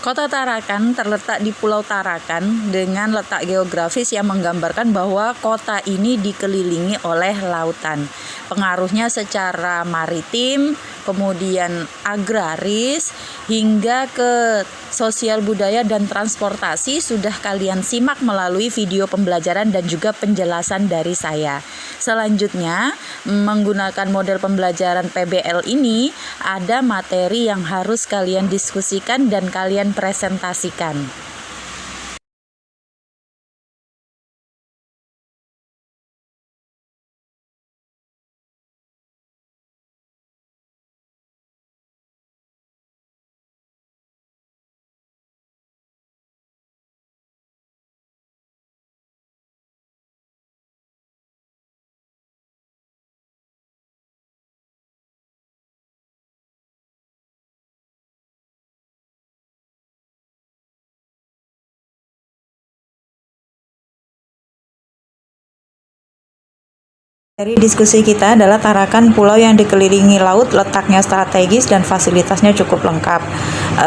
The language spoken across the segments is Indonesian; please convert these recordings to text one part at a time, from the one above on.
Kota Tarakan terletak di Pulau Tarakan dengan letak geografis yang menggambarkan bahwa kota ini dikelilingi oleh lautan. Pengaruhnya secara maritim, kemudian agraris, hingga ke sosial budaya dan transportasi sudah kalian simak melalui video pembelajaran dan juga penjelasan dari saya. Selanjutnya, menggunakan model pembelajaran PBL ini, ada materi yang harus kalian diskusikan dan kalian presentasikan. Dari diskusi kita adalah Tarakan pulau yang dikelilingi laut, letaknya strategis dan fasilitasnya cukup lengkap.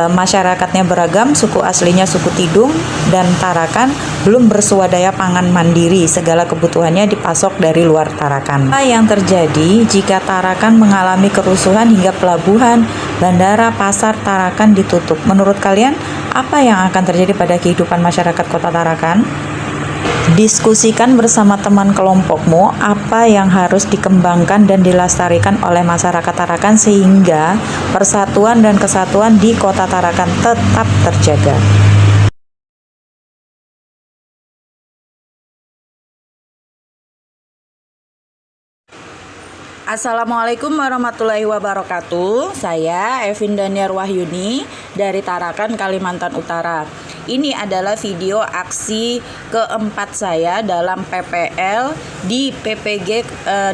Masyarakatnya beragam, suku aslinya suku Tidung, dan Tarakan belum bersuadaya pangan mandiri, segala kebutuhannya dipasok dari luar Tarakan. Apa yang terjadi jika Tarakan mengalami kerusuhan hingga pelabuhan, bandara, pasar Tarakan ditutup? Menurut kalian, apa yang akan terjadi pada kehidupan masyarakat kota Tarakan? Diskusikan bersama teman kelompokmu apa yang harus dikembangkan dan dilestarikan oleh masyarakat Tarakan sehingga persatuan dan kesatuan di kota Tarakan tetap terjaga. Assalamualaikum warahmatullahi wabarakatuh. Saya Evin Daniar Wahyuni dari Tarakan, Kalimantan Utara. Ini adalah video aksi keempat saya dalam PPL di PPG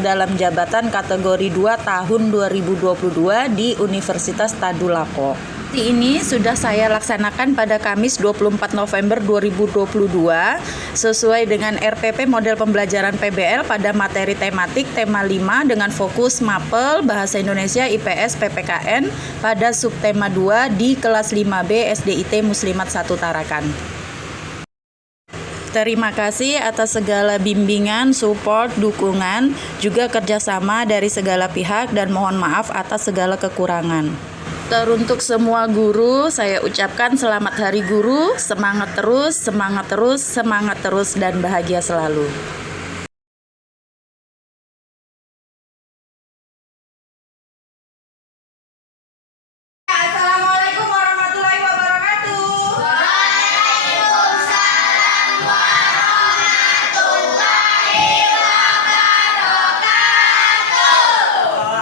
dalam jabatan kategori 2 tahun 2022 di Universitas Tadulako. Ini sudah saya laksanakan pada Kamis 24 November 2022 sesuai dengan RPP model pembelajaran PBL pada materi tematik tema 5 dengan fokus mapel bahasa Indonesia IPS PPKN pada subtema 2 di kelas 5B SDIT Muslimat 1 Tarakan. Terima kasih atas segala bimbingan, support, dukungan, juga kerjasama dari segala pihak dan mohon maaf atas segala kekurangan. Teruntuk semua guru, saya ucapkan selamat Hari Guru, semangat terus, semangat terus, semangat terus, dan bahagia selalu. Assalamualaikum warahmatullahi wabarakatuh. Waalaikumsalam warahmatullahi wabarakatuh.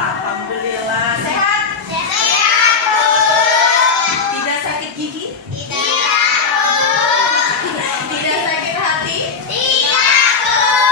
Alhamdulillah. Sehat? Sehat, Bu. Tidak sakit gigi? Tidak, Bu. Tidak sakit hati? Tidak, Bu.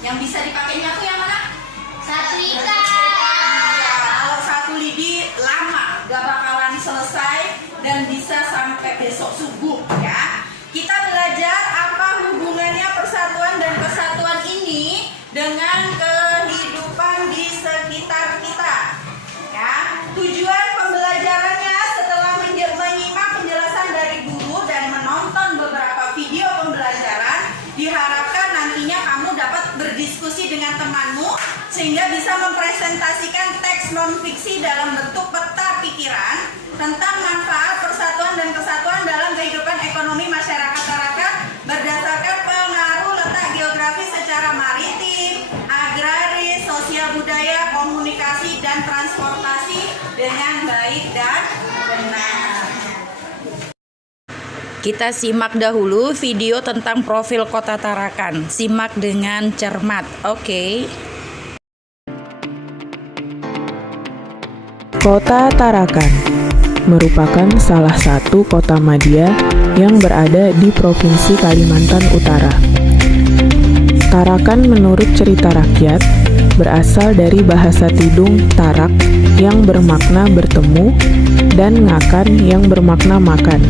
Yang bisa dipakai nyapu yang mana? Setrika. Kalau satu lidi lama, gak bakalan selesai dan bisa sampai besok subuh ya. Kita belajar apa hubungannya persatuan dan kesatuan ini dengan kehidupan di sekitar kita. Ya, tujuan pembelajarannya setelah menyimak penjelasan dari guru dan menonton beberapa video pembelajaran, diharapkan nantinya kamu dapat berdiskusi dengan temanmu sehingga bisa mempresentasikan teks non-fiksi dalam bentuk peta pikiran tentang manfaat persatuan dan kesatuan dalam kehidupan ekonomi masyarakat Tarakan berdasarkan pengaruh letak geografis secara maritim, agraris, sosial budaya, komunikasi, dan transportasi dengan baik dan benar. Kita simak dahulu video tentang profil Kota Tarakan. Simak dengan cermat, oke? Kota Tarakan merupakan salah satu kota madya yang berada di Provinsi Kalimantan Utara. Tarakan menurut cerita rakyat berasal dari bahasa Tidung tarak yang bermakna bertemu dan ngakan yang bermakna makan,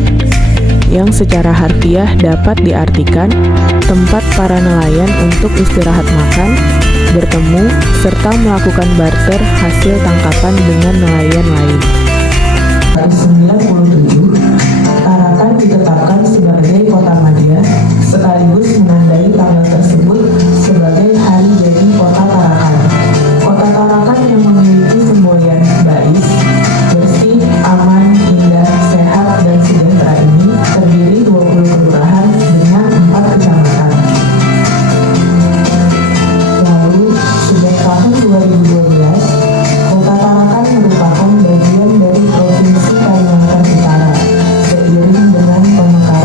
yang secara harfiah dapat diartikan tempat para nelayan untuk istirahat makan, bertemu, serta melakukan barter hasil tangkapan dengan nelayan lain. Pada 1997, Tarakan ditetapkan sebagai kota madya sekaligus menandai tanggal tersebut sebagai hari jadi kota Tarakan. Kota Tarakan yang memiliki semboyan bais, bersih, aman, indah, sehat, dan sejahtera ini terdiri 20 kelurahan dengan 4 kecamatan. Lalu, sejak tahun 2012, Kota Tarakan merupakan bagian dari Provinsi Kalimantan Utara seiring dengan pemekaran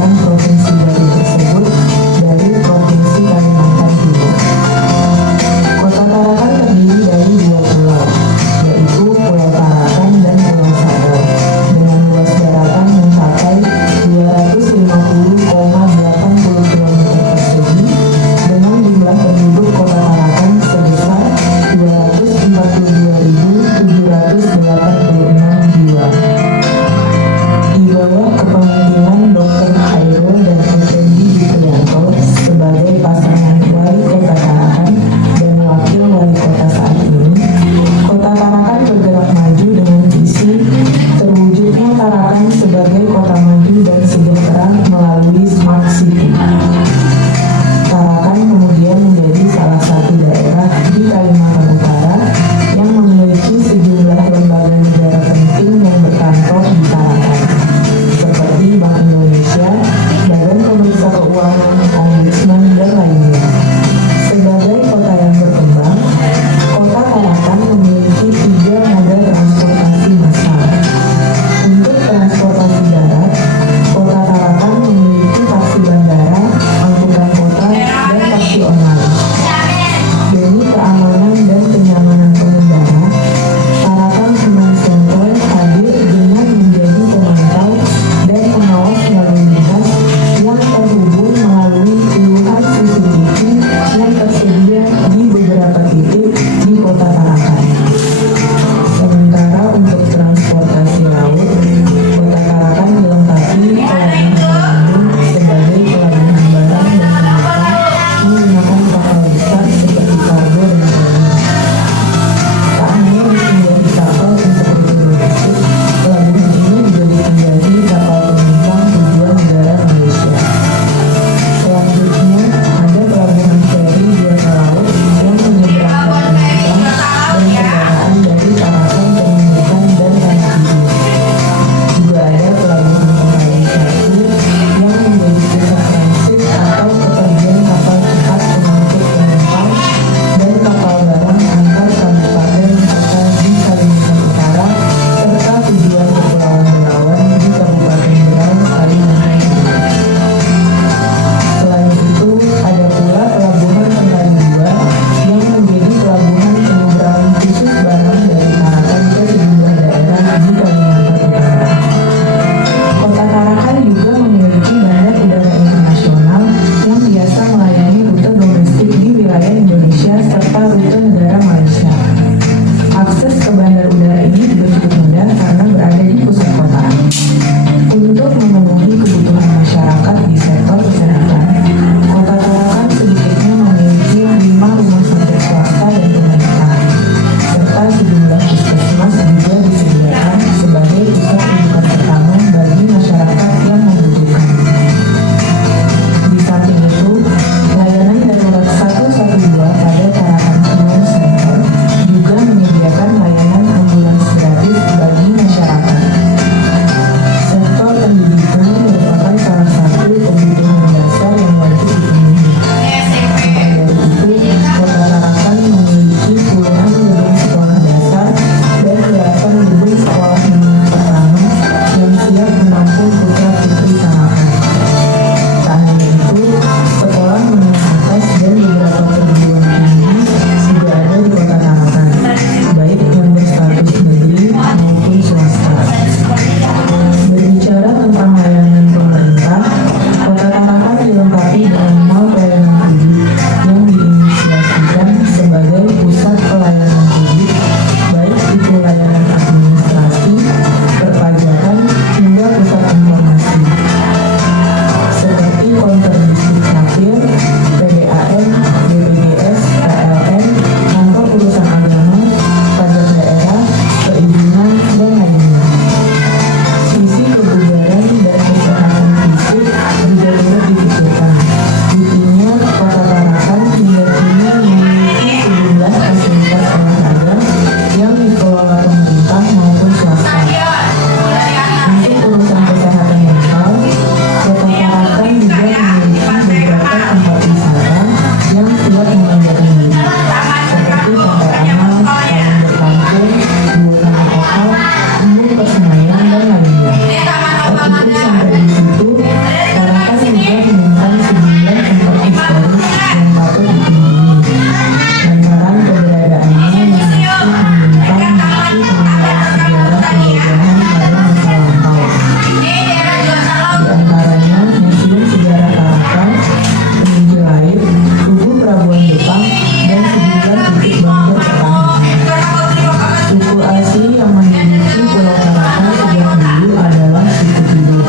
asli yang menduduki Pulau Tarakan sejak dulu adalah suku Tidung.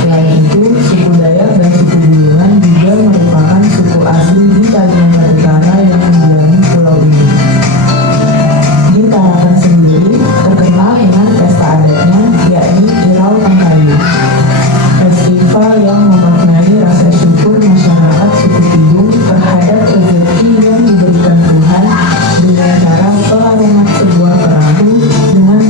Selain itu, suku Dayak dan suku Bulungan juga merupakan suku asli di Kalimantan Utara yang mendiami pulau ini. Di Tarakan sendiri terkenal dengan pesta adatnya, yakni Irau Tangkayu. Festival yang memaknai rasa syukur masyarakat suku Tidung terhadap rezeki yang diberikan Tuhan dengan cara pengarungan sebuah perahu dengan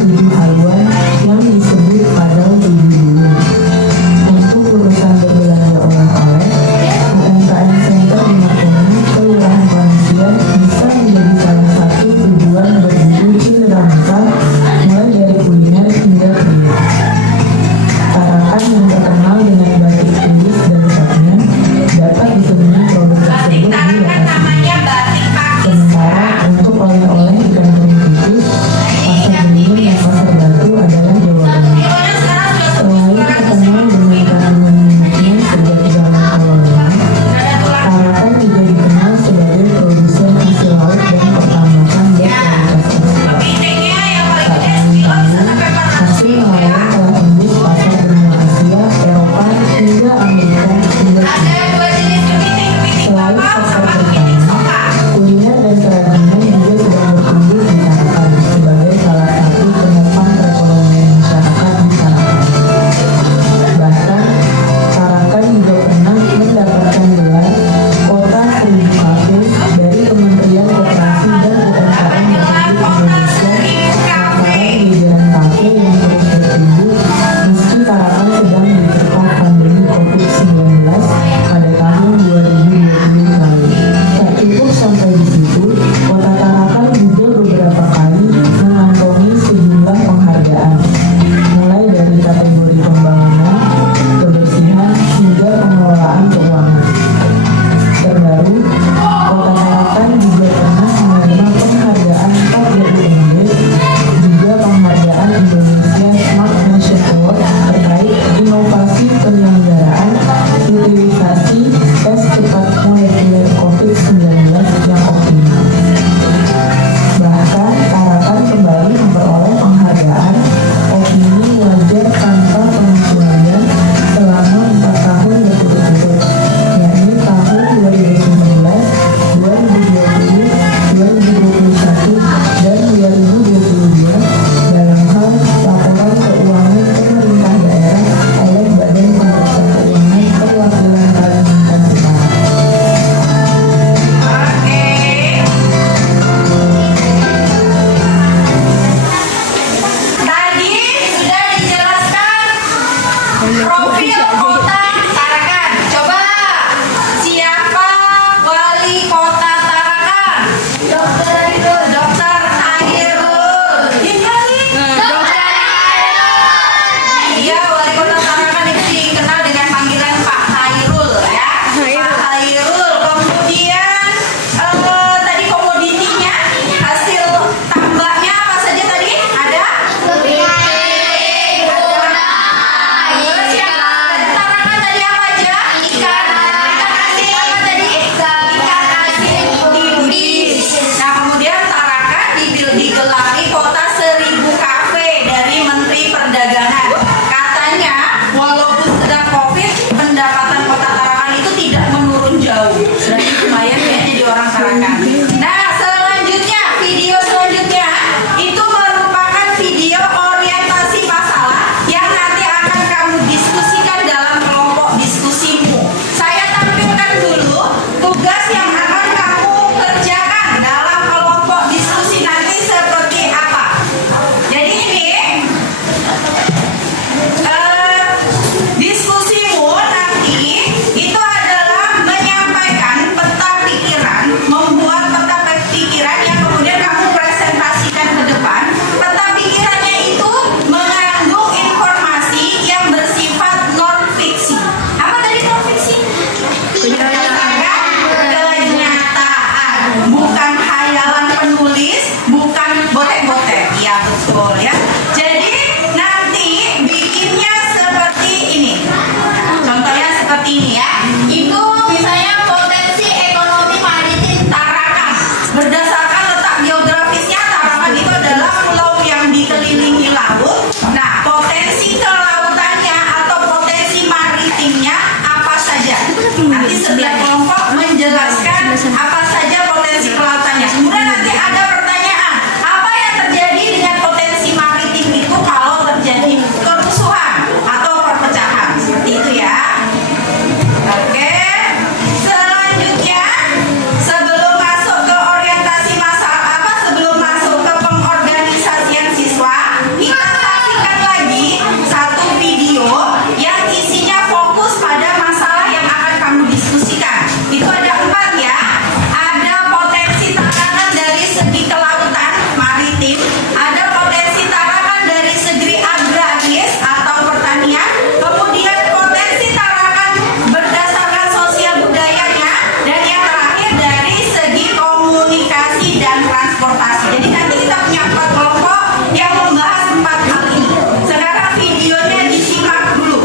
Ada potensi Tarakan dari segi agraris atau pertanian, kemudian potensi Tarakan berdasarkan sosial budayanya, dan yang terakhir dari segi komunikasi dan transportasi. Jadi nanti kita punya 4 kelompok yang membahas 4 hal ini. Sekarang videonya disimak dulu.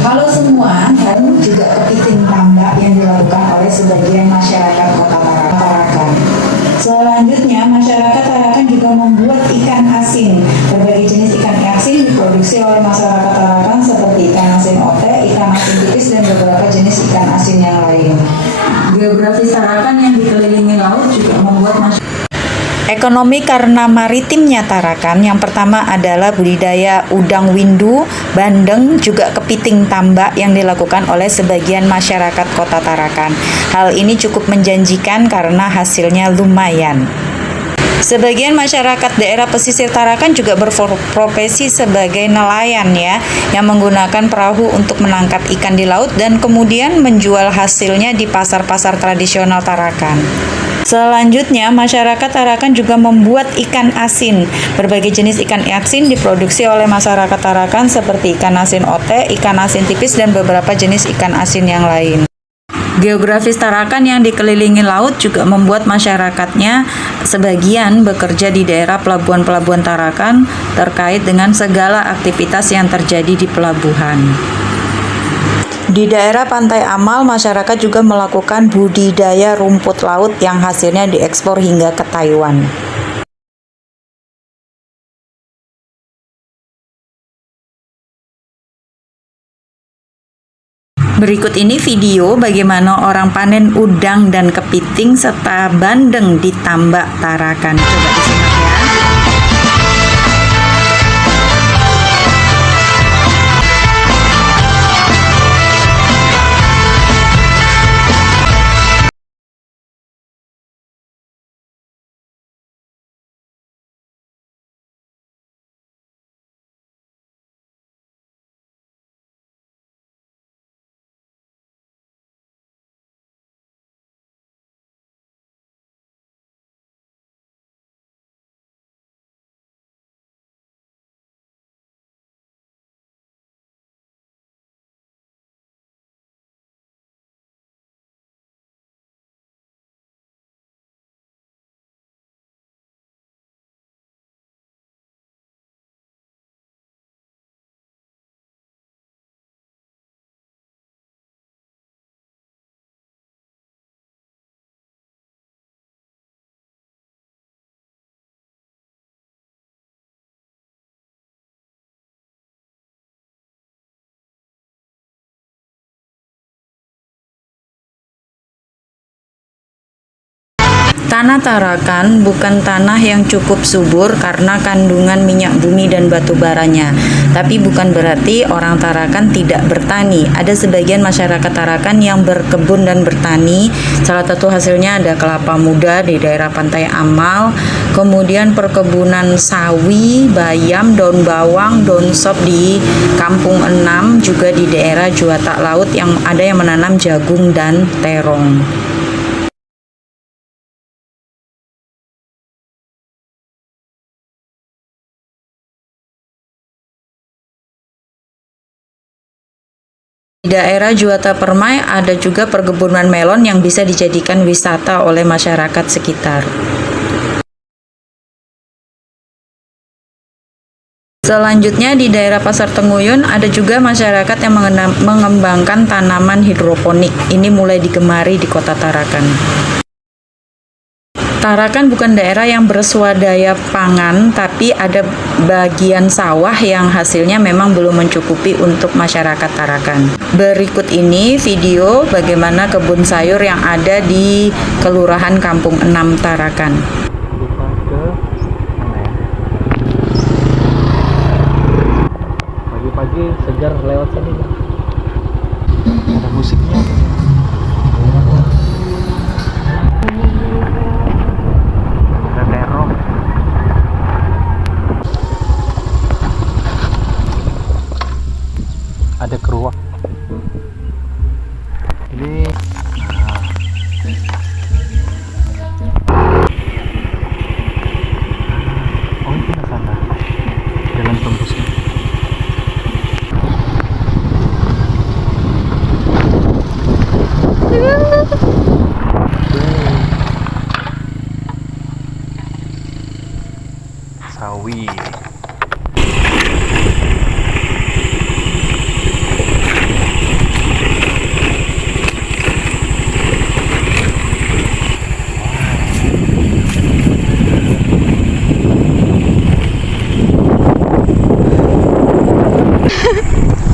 Halo semua, dan juga kepiting tambak yang dilakukan oleh sebagian masyarakat Kota Tarakan. Selanjutnya, masyarakat Tarakan juga membuat ikan asin. Berbagai jenis ikan asin diproduksi oleh masyarakat Tarakan seperti ikan asin ote, ikan asin tipis, dan beberapa jenis ikan asin yang lain. Geografis Tarakan yang dikelilingi laut juga membuat masyarakat Ekonomi karena maritimnya Tarakan, yang pertama adalah budidaya udang windu, bandeng, juga kepiting tambak yang dilakukan oleh sebagian masyarakat Kota Tarakan. Hal ini cukup menjanjikan karena hasilnya lumayan. Sebagian masyarakat daerah pesisir Tarakan juga berprofesi sebagai nelayan ya, yang menggunakan perahu untuk menangkap ikan di laut dan kemudian menjual hasilnya di pasar-pasar tradisional Tarakan. Selanjutnya, masyarakat Tarakan juga membuat ikan asin. Berbagai jenis ikan asin diproduksi oleh masyarakat Tarakan seperti ikan asin ote, ikan asin tipis, dan beberapa jenis ikan asin yang lain. Geografis Tarakan yang dikelilingi laut juga membuat masyarakatnya sebagian bekerja di daerah pelabuhan-pelabuhan Tarakan terkait dengan segala aktivitas yang terjadi di pelabuhan. Di daerah Pantai Amal, masyarakat juga melakukan budidaya rumput laut yang hasilnya diekspor hingga ke Taiwan. Berikut ini video bagaimana orang panen udang dan kepiting serta bandeng di tambak Tarakan. Coba disimak ya. Tanah Tarakan bukan tanah yang cukup subur karena kandungan minyak bumi dan batu baranya. Tapi bukan berarti orang Tarakan tidak bertani. Ada sebagian masyarakat Tarakan yang berkebun dan bertani. Salah satu hasilnya ada kelapa muda di daerah Pantai Amal, kemudian perkebunan sawi, bayam, daun bawang, daun sop di Kampung 6, juga di daerah Juwatak Laut yang ada yang menanam jagung dan terong. Di daerah Juwata Permai ada juga perkebunan melon yang bisa dijadikan wisata oleh masyarakat sekitar. Selanjutnya di daerah Pasar Tenguyun ada juga masyarakat yang mengembangkan tanaman hidroponik. Ini mulai digemari di Kota Tarakan. Tarakan bukan daerah yang berswadaya pangan, tapi ada bagian sawah yang hasilnya memang belum mencukupi untuk masyarakat Tarakan. Berikut ini video bagaimana kebun sayur yang ada di Kelurahan Kampung 6 Tarakan. Pagi-pagi segar lewat sini. Ada musiknya. Ada keruak. Ini sawi.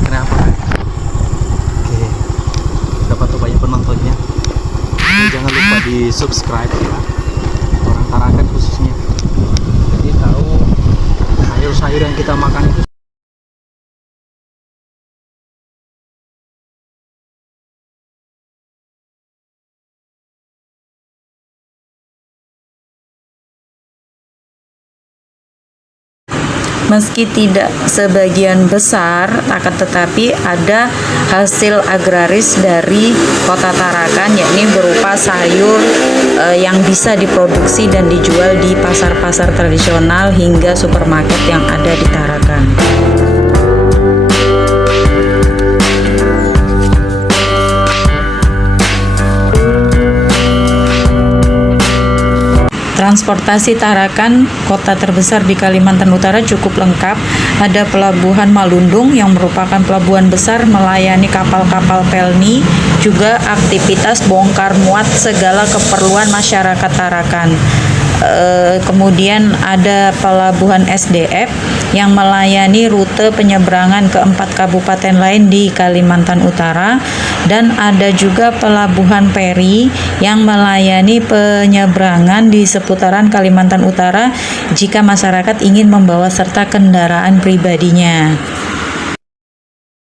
Kenapa? Oke, dapat tuh banyak penontonnya. Jangan lupa di subscribe ya, orang Tarakan khususnya. Jadi tahu sayur-sayur yang kita makan itu. Meski tidak sebagian besar, akan tetapi ada hasil agraris dari Kota Tarakan, yakni berupa sayur yang bisa diproduksi dan dijual di pasar-pasar tradisional hingga supermarket yang ada di Tarakan. Transportasi Tarakan, kota terbesar di Kalimantan Utara, cukup lengkap. Ada Pelabuhan Malundung yang merupakan pelabuhan besar melayani kapal-kapal pelni, juga aktivitas bongkar muat segala keperluan masyarakat Tarakan. Kemudian ada Pelabuhan SDF yang melayani rute penyeberangan ke 4 kabupaten lain di Kalimantan Utara, dan ada juga Pelabuhan Peri yang melayani penyeberangan di seputaran Kalimantan Utara jika masyarakat ingin membawa serta kendaraan pribadinya.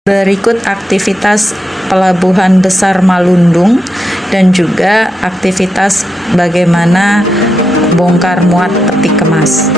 Berikut aktivitas Pelabuhan Besar Malundung dan juga aktivitas bagaimana bongkar muat peti kemas.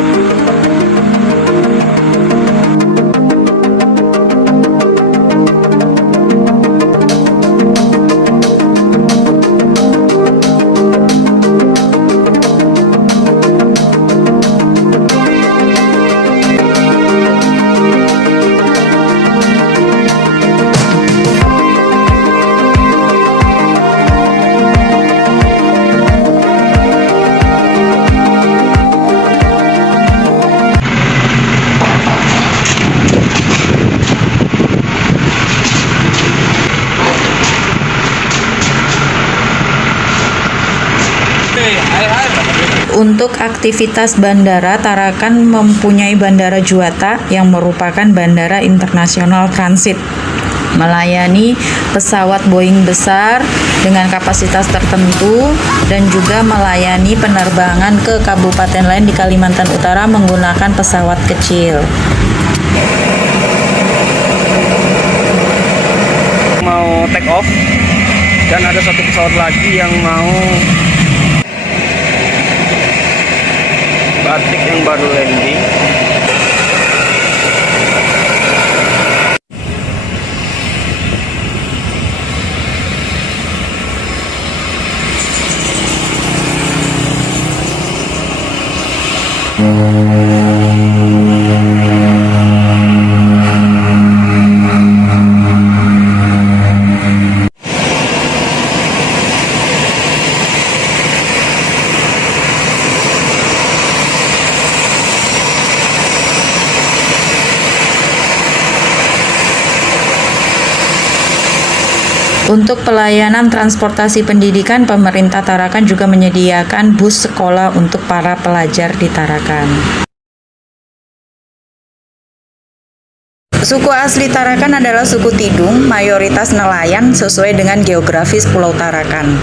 Untuk aktivitas bandara, Tarakan mempunyai Bandara Juanda yang merupakan bandara internasional transit, melayani pesawat Boeing besar dengan kapasitas tertentu dan juga melayani penerbangan ke kabupaten lain di Kalimantan Utara menggunakan pesawat kecil. Mau take off dan ada satu pesawat lagi yang mau Batik yang baru landing. Untuk pelayanan transportasi pendidikan, pemerintah Tarakan juga menyediakan bus sekolah untuk para pelajar di Tarakan. Suku asli Tarakan adalah suku Tidung, mayoritas nelayan sesuai dengan geografis Pulau Tarakan.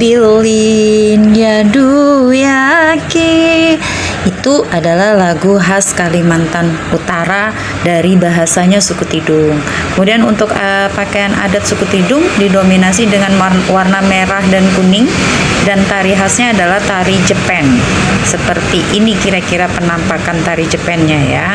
Bilin ya duyaki. Itu adalah lagu khas Kalimantan Utara dari bahasanya suku Tidung. Kemudian untuk pakaian adat suku Tidung didominasi dengan warna merah dan kuning, dan tari khasnya adalah tari Jepen. Seperti ini kira-kira penampakan tari Jepennya ya.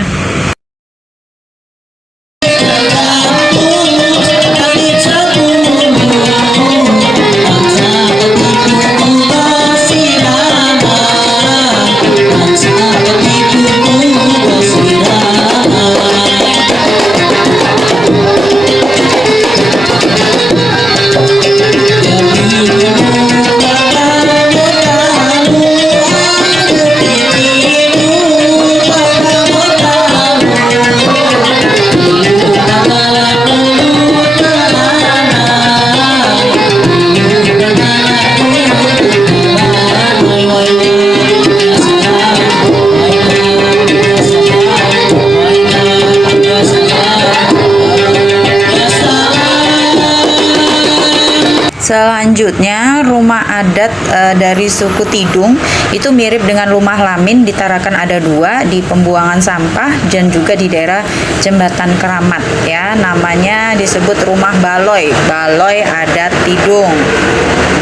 Selanjutnya, rumah adat dari suku Tidung itu mirip dengan rumah Lamin. Di Tarakan ada 2, di pembuangan sampah dan juga di daerah Jembatan Keramat ya. Namanya disebut rumah Baloy, Baloy adat Tidung.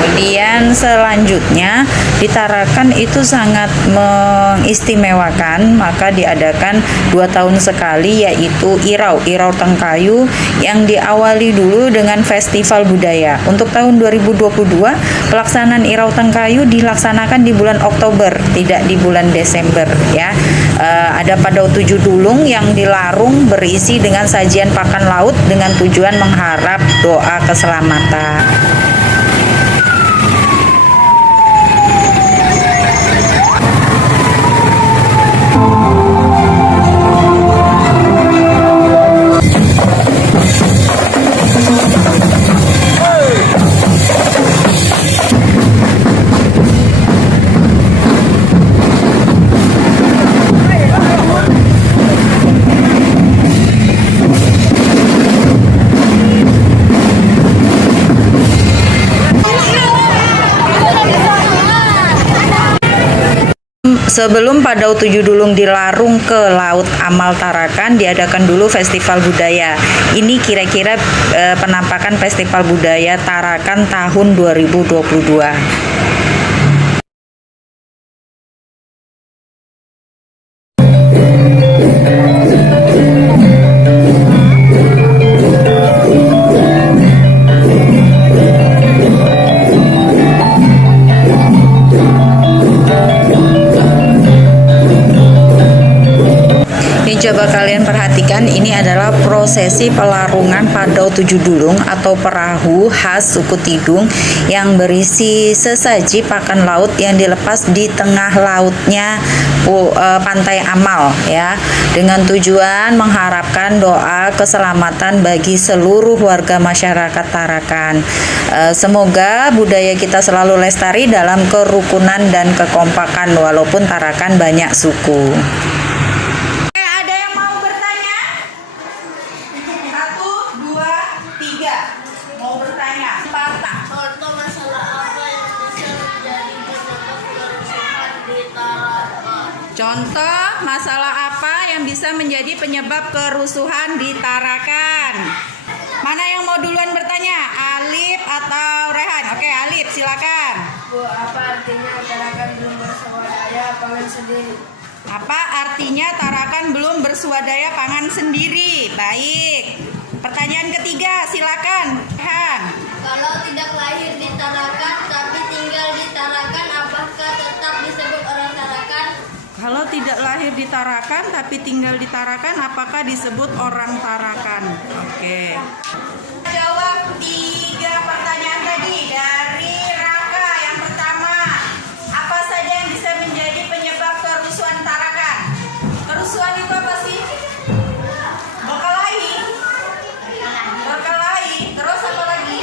Kemudian selanjutnya di Tarakan itu sangat mengistimewakan, maka diadakan 2 tahun sekali, yaitu Irau Tengkayu, yang diawali dulu dengan festival budaya. Untuk tahun 2022 pelaksanaan Irau Tengkayu dilaksanakan di bulan Oktober, tidak di bulan Desember ya. Ada Padau 7 Dulung yang dilarung berisi dengan sajian pakan laut dengan tujuan mengharap doa keselamatan. Sebelum Padau 7 Dulung dilarung ke Laut Amal Tarakan, diadakan dulu festival budaya. Ini kira-kira penampakan festival budaya Tarakan tahun 2022. Coba kalian perhatikan, ini adalah prosesi pelarungan Padau 7 Dulung atau perahu khas suku Tidung yang berisi sesaji pakan laut yang dilepas di tengah lautnya Pantai Amal ya, dengan tujuan mengharapkan doa keselamatan bagi seluruh warga masyarakat Tarakan. Semoga budaya kita selalu lestari dalam kerukunan dan kekompakan walaupun Tarakan banyak suku. Contoh masalah apa yang bisa menjadi penyebab kerusuhan di Tarakan? Mana yang mau duluan bertanya? Alif atau Rehan? Oke, Alif silakan. Bu, apa artinya Tarakan belum bersuadaya pangan sendiri? Apa artinya Tarakan belum bersuadaya pangan sendiri? Baik. Pertanyaan ketiga, silakan. Rehan. Kalau tidak lahir di Tarakan tapi tinggal di Tarakan, apakah tetap disebut orang Tarakan? Kalau tidak lahir di Tarakan tapi tinggal di Tarakan, apakah disebut orang Tarakan? Oke. Jawab 3 pertanyaan tadi dari Raka. Yang pertama, apa saja yang bisa menjadi penyebab kerusuhan Tarakan? Kerusuhan itu apa sih? Berkelahi. Berkelahi. Terus apa lagi?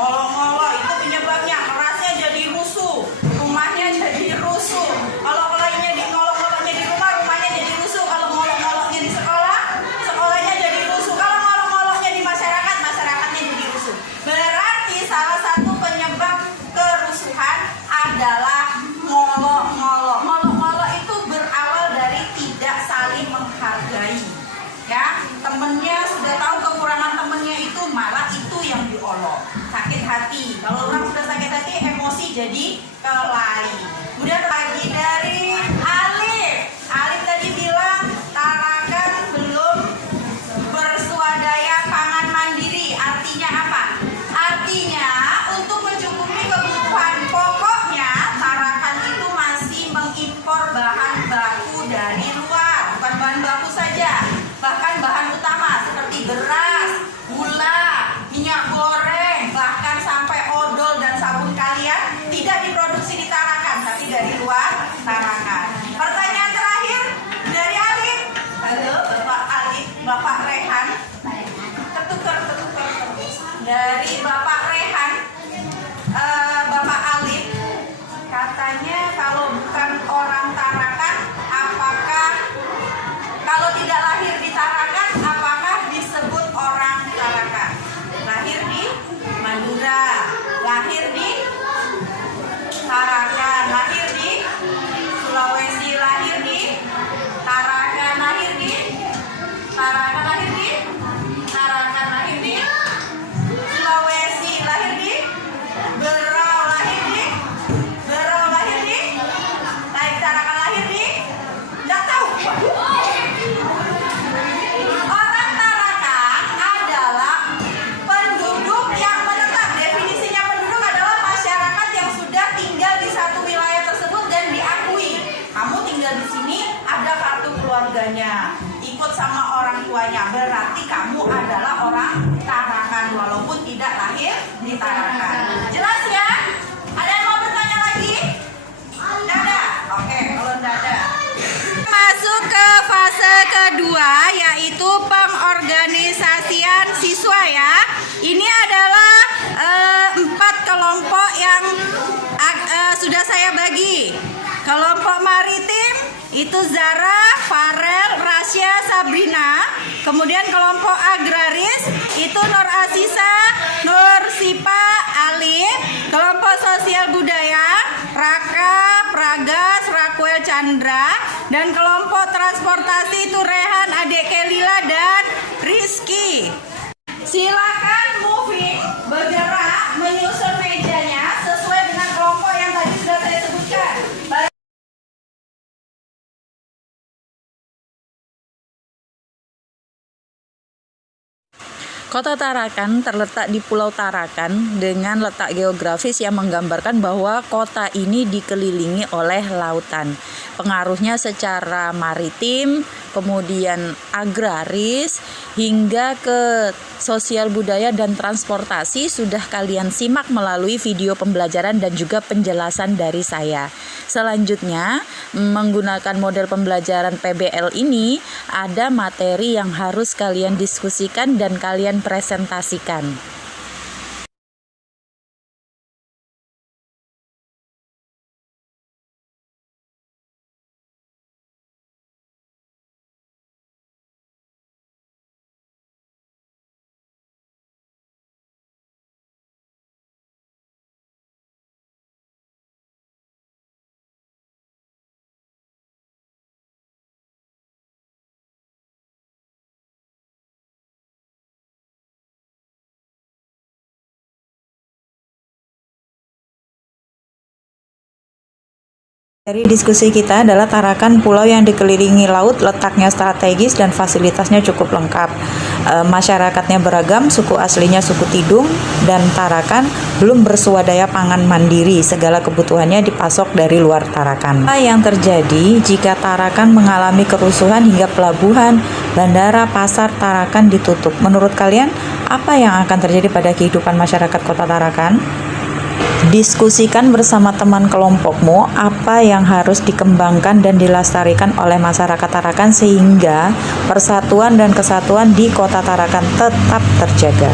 Ngolok-ngolok itu penyebabnya. Kerasnya jadi rusuh, rumahnya jadi rusuh. Kalau kelahinya di ngolok-ngoloknya di rumah, rumahnya jadi rusuh. Kalau ngolok-ngoloknya di sekolah, sekolahnya jadi rusuh. Kalau ngolok-ngoloknya hati. Kalau orang sudah sakit hati, emosi jadi kelahi. Kemudian lagi dari Alif. Alif tadi bilang Tarakan belum bersuadaya pangan mandiri. Artinya apa? Artinya untuk mencukupi kebutuhan pokoknya, Tarakan itu masih mengimpor bahan baku dari luar. Bukan bahan baku saja, bahkan bahan utama seperti beras, gula, minyak goreng, bahkan sampai odol dan sabun kalian tidak diproduksi di Tarakan, tapi dari luar Tarakan. Pertanyaan terakhir dari Alif. Halo, Bapak Alif, Bapak Rehan. Tertukar. Dari Bapak Rehan, Bapak Alif, katanya kalau bukan orang Tarakan, apakah kalau tidak lahir di Tarakan, apakah disebut orang Tarakan? Lahir di Madura, lahir di Tarakan, lahir di Sulawesi, lahir di Tarakan, lahir di Tarakan, lahir di Tarakan, lahir di Sulawesi, lahir di Berau, lahir di Berau, lahir di Tarakan, lahir di nggak tahu. Orang Tarakan adalah penduduk yang menetap. Definisinya penduduk adalah masyarakat yang sudah tinggal di satu wilayah tersebut dan diakui. Kamu tinggal di sini, ada kartu keluarganya, ikut sama orang tuanya, berarti kamu adalah orang Tarakan walaupun tidak lahir di Tarakan. Jelas ya? Ada yang mau bertanya lagi? Nggak ada? Oke, kalau nggak ada. Masuk ke fase kedua, yaitu pengorganisasian siswa ya. Ini adalah 4 kelompok yang sudah saya bagi. Kelompok maritim itu Zara, Farel, Rasya, Sabrina. Kemudian kelompok agraris itu Nur Asisa, Nur Sipa, Alif. Kelompok sosial budaya Raka, Pragas, Raquel, Chandra. Dan kelompok transportasi itu Rehan, Adek Kelila, dan Rizky. Silakan moving, bergerak, menyusun mejanya sesuai dengan kelompok yang tadi sudah saya sebutkan. Kota Tarakan terletak di Pulau Tarakan dengan letak geografis yang menggambarkan bahwa kota ini dikelilingi oleh lautan. Pengaruhnya secara maritim, kemudian agraris, hingga ke sosial budaya dan transportasi sudah kalian simak melalui video pembelajaran dan juga penjelasan dari saya. Selanjutnya, menggunakan model pembelajaran PBL ini, ada materi yang harus kalian diskusikan dan kalian presentasikan. Dari diskusi kita adalah Tarakan pulau yang dikelilingi laut, letaknya strategis dan fasilitasnya cukup lengkap. Masyarakatnya beragam, suku aslinya suku Tidung, dan Tarakan belum bersuadaya pangan mandiri. Segala kebutuhannya dipasok dari luar Tarakan. Apa yang terjadi jika Tarakan mengalami kerusuhan hingga pelabuhan, bandara, pasar Tarakan ditutup? Menurut kalian, apa yang akan terjadi pada kehidupan masyarakat kota Tarakan? Diskusikan bersama teman kelompokmu apa yang harus dikembangkan dan dilestarikan oleh masyarakat Tarakan sehingga persatuan dan kesatuan di kota Tarakan tetap terjaga.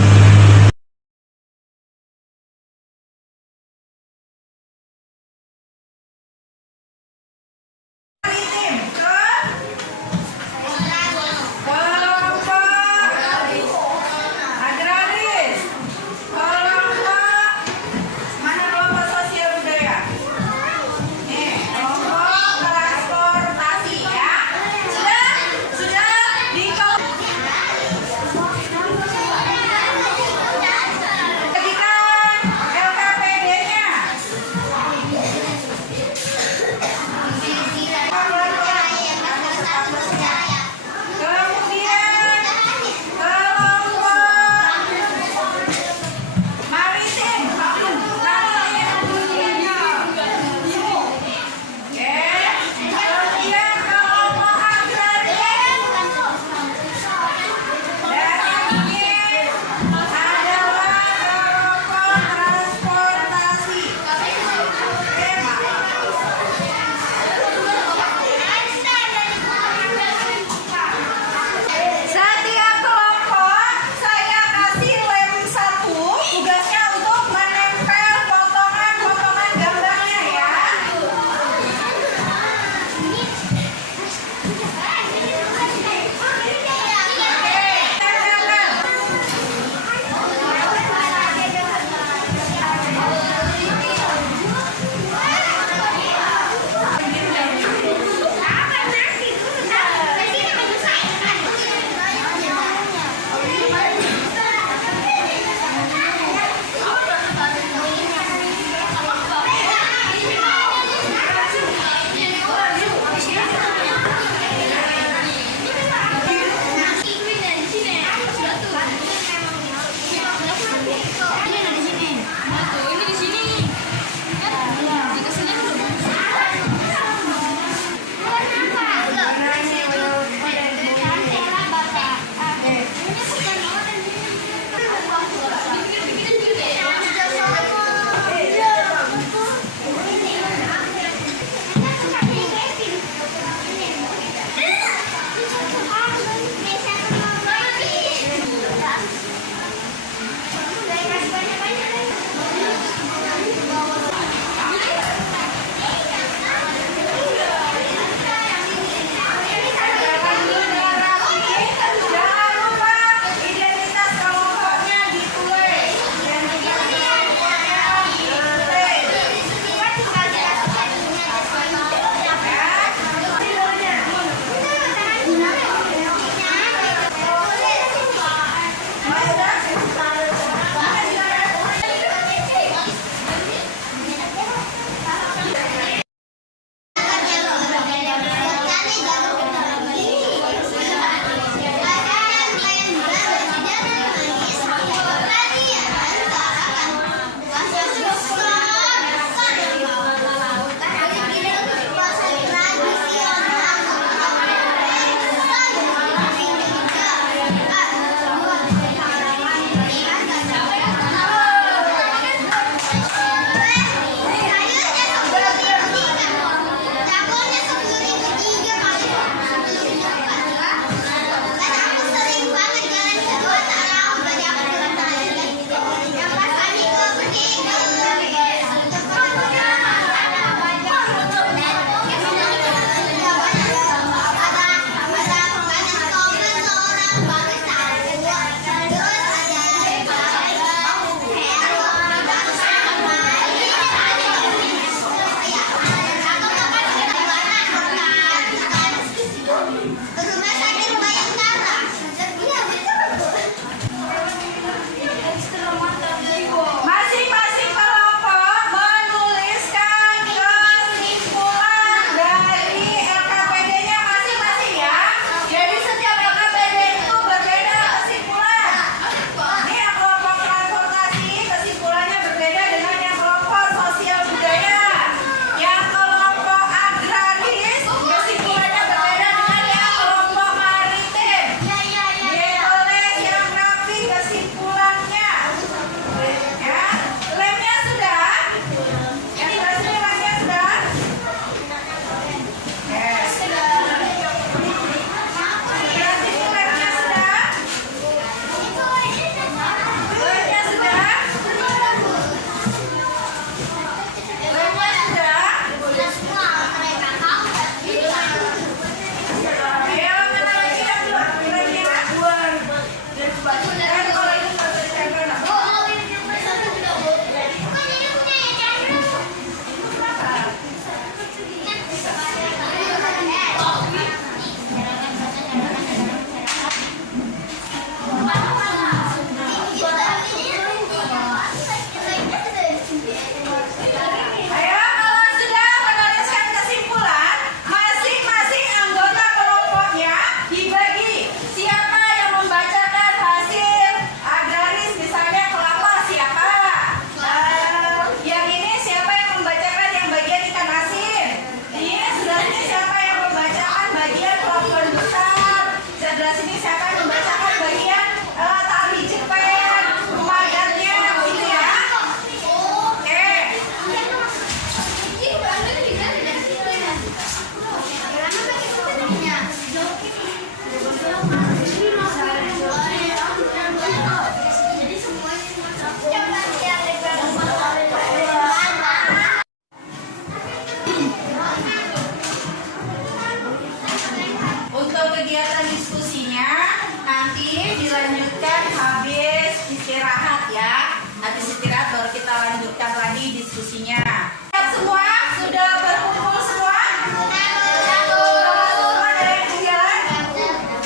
diskusinya. Lihat semua sudah berkumpul semua? Semua ada yang ketinggalan?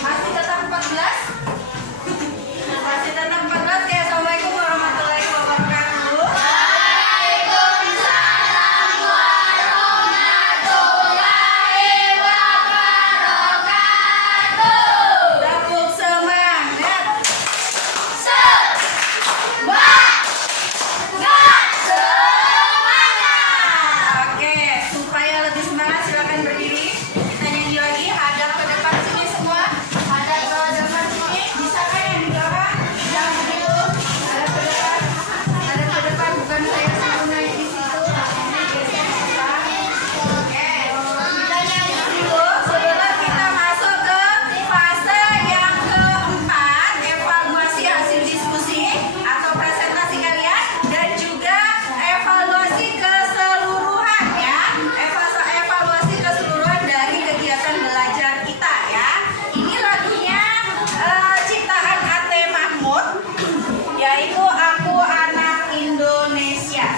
Masih tetap 14? Masih tetap 14. Oke, assalamualaikum warahmatullahi wabarakatuh. Tepuk semangat. Oke, supaya lebih semangat silakan berdiri. Kita nyanyi lagi. Hadap ke depan sini semua. Hadap ke depan sini. Bisa kan yang di belakang? Jangan begitu. Hadap ke depan. Hadap ke depan. Bukan saya suruh naik di situ. Ini geser ke depan. Oke, kita nyanyi dulu sebelum kita masuk ke fase yang keempat, evaluasi hasil diskusi atau presentasi kalian dan juga evaluasi keseluruhan ya. Evaluasi keseluruhan dari kegiatan belajar kita ya. Ini lagunya ciptaan Ate Mahmud, yaitu Aku Anak Indonesia.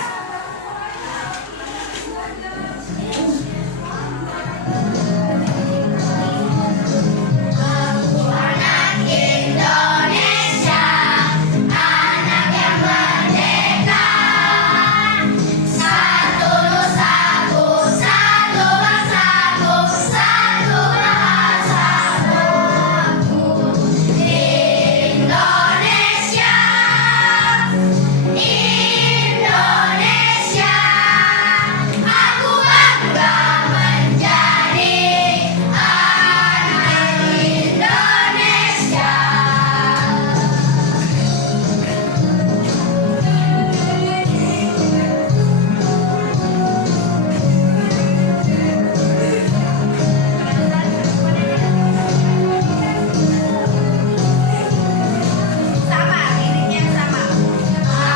Sama, liriknya sama.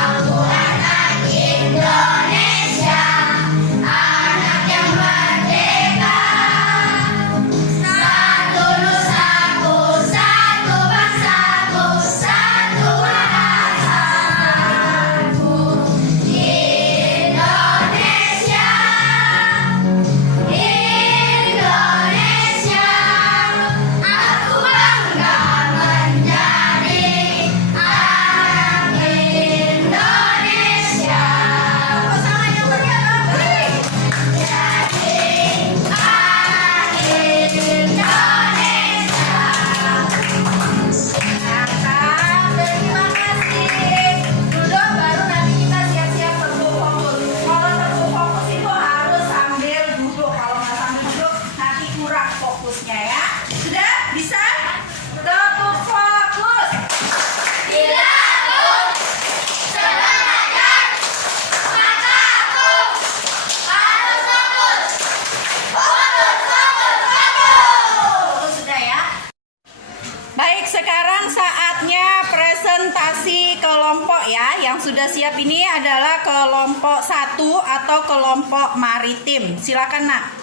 Aku anak Indonesia, anak yang merdeka. Satu nusaku, satu bangsaku, satu bahasaku. Indonesia, Indonesia, aku bangga menjadi anak Indonesia. Bersama yang berjalan jadi anak Indonesia. Terima kasih. Duduk baru nanti kita siap-siap tertutup fokus. Kalau tertutup fokus itu harus sambil duduk. Kalau nggak sambil duduk nanti kurang fokusnya ya. Sudah bisa? Tepuk fokus. Dilakukan semangat, maka aku harus fokus. Fokus sudah ya. Baik, sekarang saatnya presentasi kelompok ya. Yang sudah siap ini adalah kelompok 1 atau kelompok maritim. Silakan, Nak.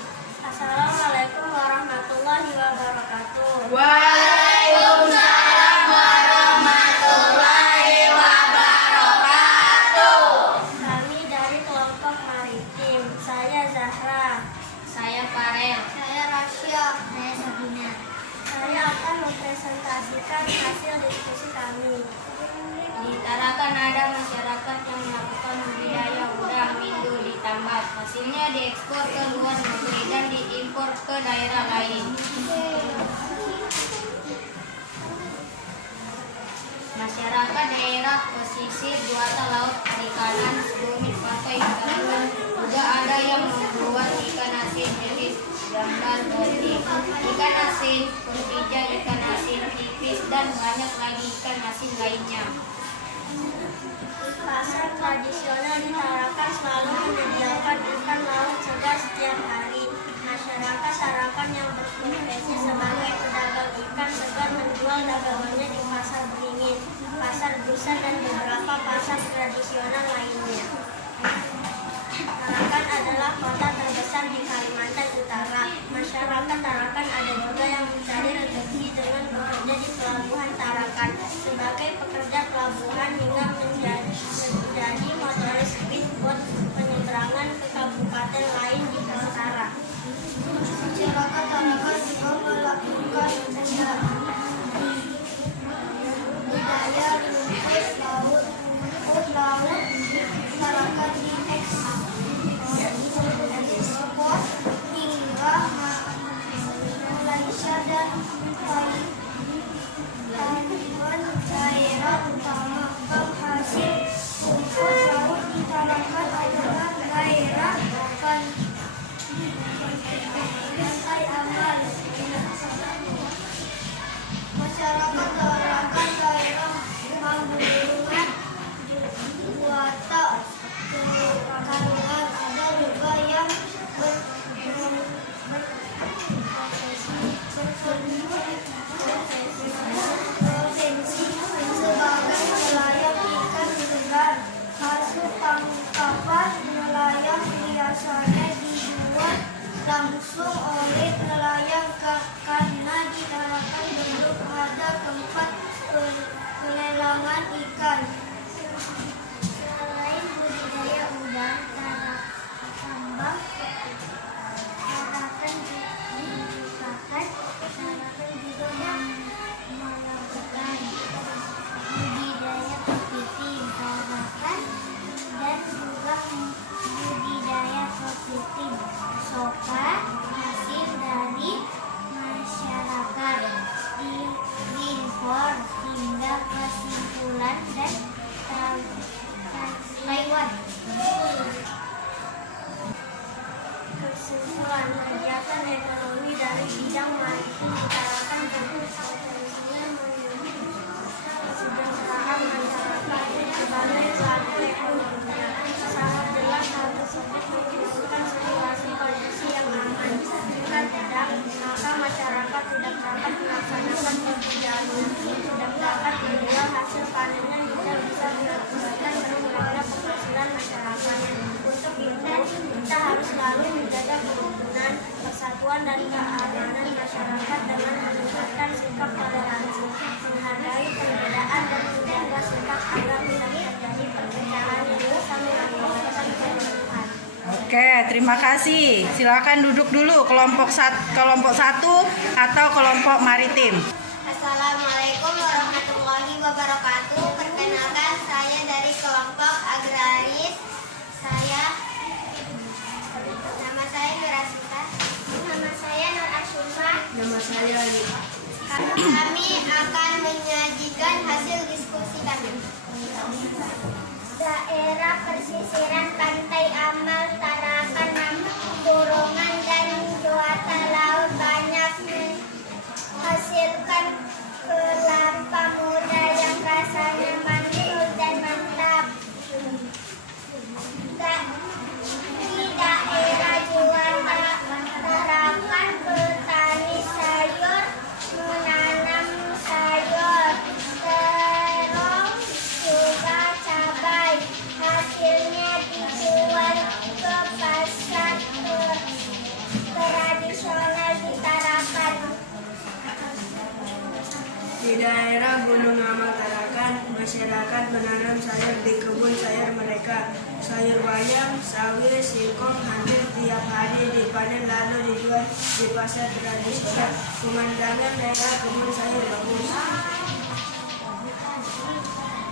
Assalamualaikum warahmatullahi wabarakatuh. Waalaikumsalam warahmatullahi wabarakatuh. Kami dari kelompok maritim. Saya Zahra. Saya Farel. Saya Rasya. Saya Sabina. Saya akan mempresentasikan hasil diskusi kami. Di Tarakan ada masyarakat yang melakukan budidaya udang windu di tambak. Hasilnya diekspor ke luar negeri dan diimpor ke daerah lain. Masyarakat daerah pesisir Buata Laut Perikanan Bumi Pantai Kalimantan juga ada yang membuat ikan asin iris, gambar boti, ikan asin kuntija, ikan asin tipis dan banyak lagi ikan asin lainnya. Pasar tradisional di Tarakan selalu menyediakan ikan laut segar setiap hari. Masyarakat Tarakan yang berprofesi sebagai pedagang ikan segar menjual dagangannya di pasar beringin, pasar busan dan beberapa pasar tradisional lainnya. Tarakan adalah kota terbesar di Kalimantan Utara. Masyarakat Tarakan ada juga yang mencari rezeki dengan bekerja di pelabuhan Tarakan sebagai pekerja pelabuhan hingga menjadi motoris speedboat penyeberangan persatuan dan keamanan masyarakat dengan menunjukkan sikap toleransi, menghargai perbedaan dan menjaga sikap agar tidak terjadi perpecahan yang bisa mengakibatkan kerusuhan. Oke, terima kasih. Silakan duduk dulu kelompok satu atau kelompok maritim. Assalamualaikum warahmatullahi wabarakatuh. Perkenalkan, saya dari kelompok agraris. Nama saya Nurasita. Nama saya Nur Asyuma. Nama saya Ali. Kami akan menyajikan hasil diskusi kami. Daerah pesisiran Pantai Amal, Tarakan, Borongan, dan Juwata Laut banyak menghasilkan kelapa muda yang rasanya mantul dan mantap. Di daerah Juwata Tarakan, petani sayur menanam sayur, terong, juga cabai. Hasilnya dijual ke pasar tradisional di Tarakan. Di daerah Gunung Amal Tarakan, masyarakat menanam sayur di kebun sayur mereka. Sayur bayam, sawi, singkong hampir tiap hari dipanen lalu dijual di pasar tradisional. Pemandangan daerah kebun sayur bagus.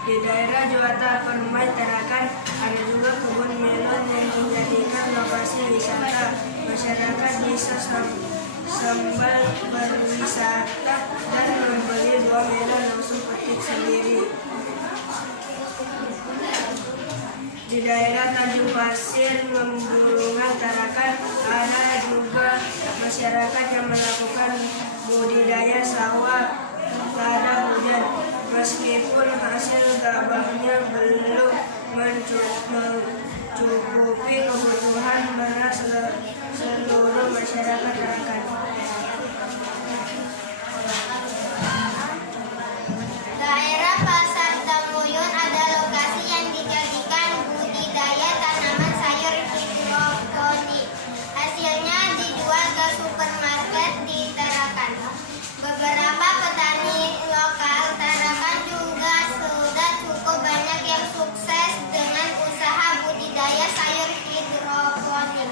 Di daerah Juwata Permai Tarakan ada juga kebun melon yang dijadikan lokasi wisata. Masyarakat bisa sambil berwisata dan membeli buah melon langsung petik sendiri. Di daerah Tanjung Pasir, Bulungan, Tarakan ada juga masyarakat yang melakukan budidaya sawah pada hujan. Meskipun hasil gabahnya belum mencukupi kebutuhan beras seluruh masyarakat Tarakan. Daerah Pasar Temuyun ada lokasi yang dijadikan budidaya tanaman sayur hidroponik. Hasilnya dijual ke supermarket di Tarakan. Beberapa petani lokal Tarakan juga sudah cukup banyak yang sukses dengan usaha budidaya sayur hidroponik.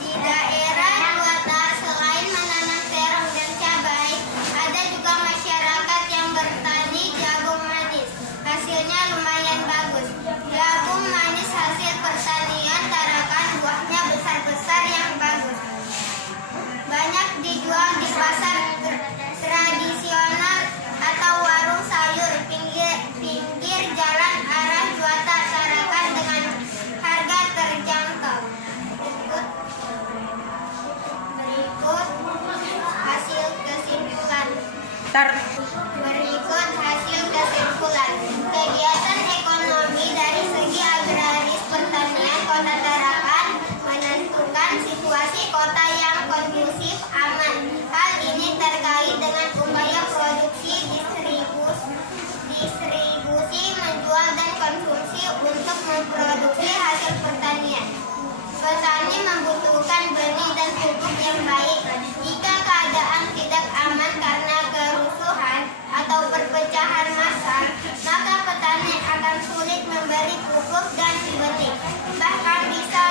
Di daerah Juwata, selain menanam terong dan cabai, ada juga masyarakat yang bertani jagung manis. Hasilnya lumayan bagus. Jagung manis hasil pertanian Tarakan, buahnya besar-besar yang bagus. Banyak dijual di pasar tradisional atau warung sayur pinggir jalan arah Juwata Tarakan dengan harga terjangkau. Berikut hasil kesimpulan. Kegiatan ekonomi dari segi agraris pertanian Kota Tarakan menentukan situasi kota yang kondusif aman. Hal ini terkait dengan upaya produksi, distribusi, menjual, dan konsumsi untuk memproduksi hasil pertanian. Petani membutuhkan benih dan pupuk yang baik. Jika keadaan tidak aman karena kerusuhan atau perpecahan massal, maka petani akan sulit memberi pupuk dan benih. Bahkan bisa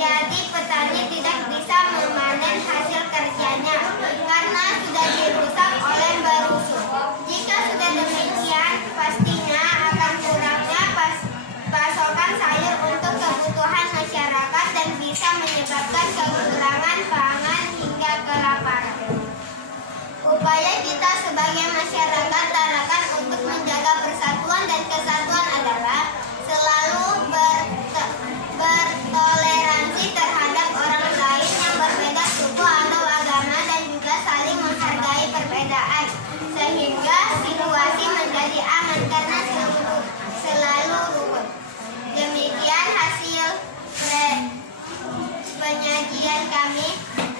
jadi petani tidak bisa memanen hasil kerjanya karena sudah dirusak oleh berusuh. Jika sudah demikian, pastinya akan kurangnya pasokan sayur untuk kebutuhan masyarakat dan bisa menyebabkan kekurangan pangan hingga kelaparan. Upaya kita sebagai masyarakat Tarakan untuk menjaga persatuan dan kesatuan adalah selalu bertoleransi terhadap orang lain yang berbeda suku atau agama dan juga saling menghargai perbedaan sehingga situasi menjadi aman karena selalu rukun. Demikian hasil penyajian kami.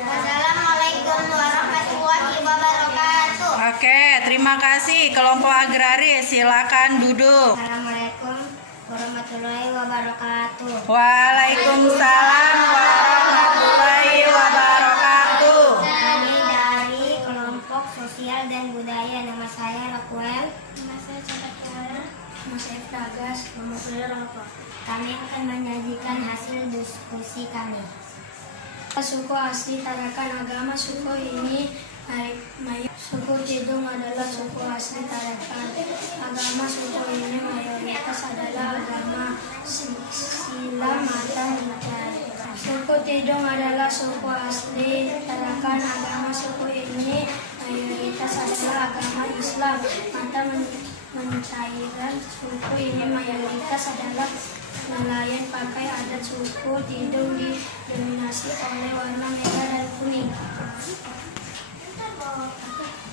Wassalamualaikum warahmatullahi wabarakatuh. Oke, terima kasih kelompok agraris. Silakan duduk. Assalamualaikum warahmatullahi wabarakatuh. Waalaikumsalam warahmatullahi wabarakatuh. saya Rafa. Kami akan menyajikan hasil diskusi kami. Suku asli Tarakan. Agama suku ini suku Tidung adalah suku asli Tarakan. Agama suku ini mayoritas adalah agama Silam atau Hijaz. Suku Tidung adalah suku asli Tarakan. Agama suku ini mayoritas adalah agama Islam. Mata mencairan suku ini mayoritas adalah nelayan. Pakai adat suku Tidung didominasi oleh warna merah dan kuning.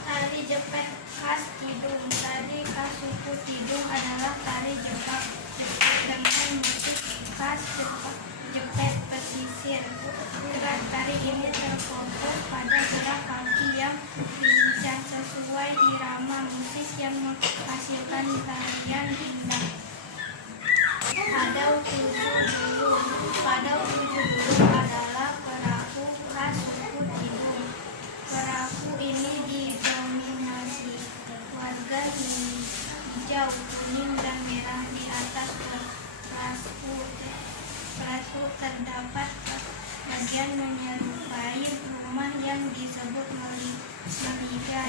Tari jepit khas Tidung. Tari khas suku Tidung adalah tari jepit dengan musik khas jepit pesisir. Gerak tari ini terfokus pada gerak kaki yang lincah sesuai irama musik yang menghasilkan tarian indah. Pada ujung dulu adalah perahu khas suku Tidung. Perahu ini didominasi warga hijau, kuning, dan merah. Di atas perahu terdapat bagian menyerupai rumah yang disebut meliga.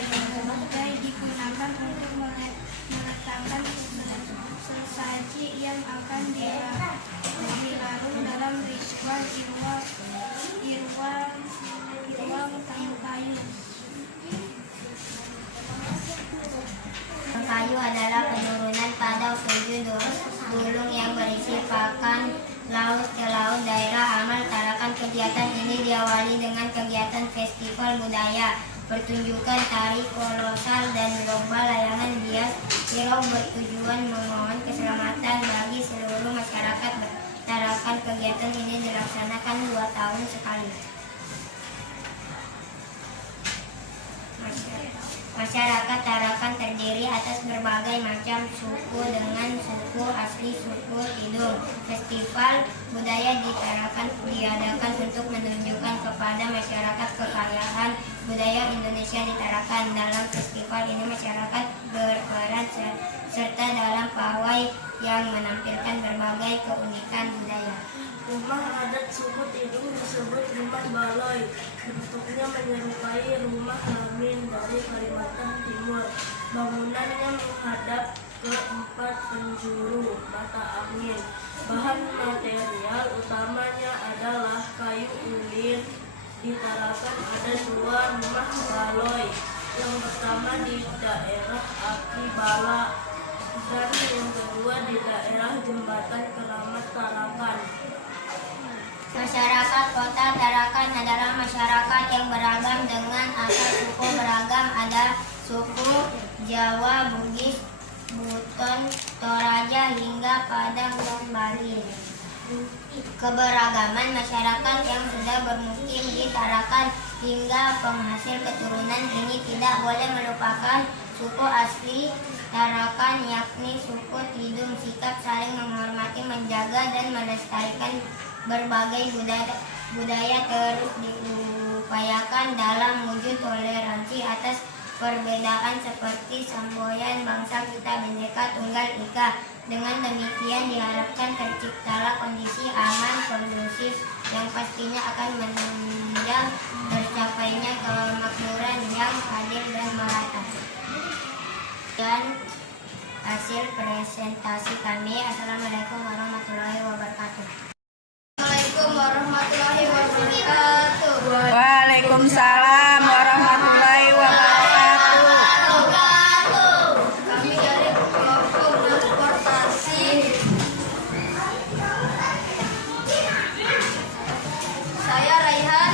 Yang digunakan untuk meletakkan sesaji yang akan dilarung dalam ritual irwang kayu. Kayu adalah penurunan pada 7 gulung yang berisi pakan laut ke laut daerah amal Tarakan. Kegiatan ini diawali dengan kegiatan festival budaya, pertunjukan tari kolosal, dan lomba layangan hias yang bertujuan memohon keselamatan bagi seluruh masyarakat Tarakan. Kegiatan ini dilaksanakan 2 tahun sekali. Masyarakat Tarakan terdiri atas berbagai macam suku dengan suku asli suku Tidung. Festival budaya di Tarakan diadakan untuk menunjukkan kepada masyarakat kekayaan budaya Indonesia di Tarakan. Dalam festival ini masyarakat berperan serta dalam pawai yang menampilkan berbagai keunikan budaya. Rumah adat suku Tidung disebut rumah baloi. Bentuknya menyerupai rumah Lamin dari Kalimantan Timur. Bangunannya menghadap ke 4 penjuru mata angin. Bahan material utamanya adalah kayu ulin. Di Tarakan ada 2 rumah baloi. Yang pertama di daerah Aki Bala dan yang kedua di daerah Jembatan Keramat Tarakan. Masyarakat kota Tarakan adalah masyarakat yang beragam dengan asal suku beragam. Ada suku Jawa, Bugis, Buton, Toraja, hingga Padang dan Bali. Keberagaman masyarakat yang sudah bermukim di Tarakan hingga penghasil keturunan ini tidak boleh melupakan suku asli Tarakan, yakni suku Tidung. Sikap saling menghormati, menjaga, dan melestarikan berbagai budaya terus diupayakan dalam wujud toleransi atas perbedaan seperti semboyan bangsa kita Bhinneka Tunggal Ika. Dengan demikian diharapkan terciptalah kondisi aman, kondusif yang pastinya akan menunjang tercapainya kemakmuran yang adil dan merata. Dan hasil presentasi kami. Assalamualaikum warahmatullahi wabarakatuh. Assalamualaikum warahmatullahi wabarakatuh. Waalaikumsalam warahmatullahi wabarakatuh. Kami dari kelompok transportasi. Saya Raihan.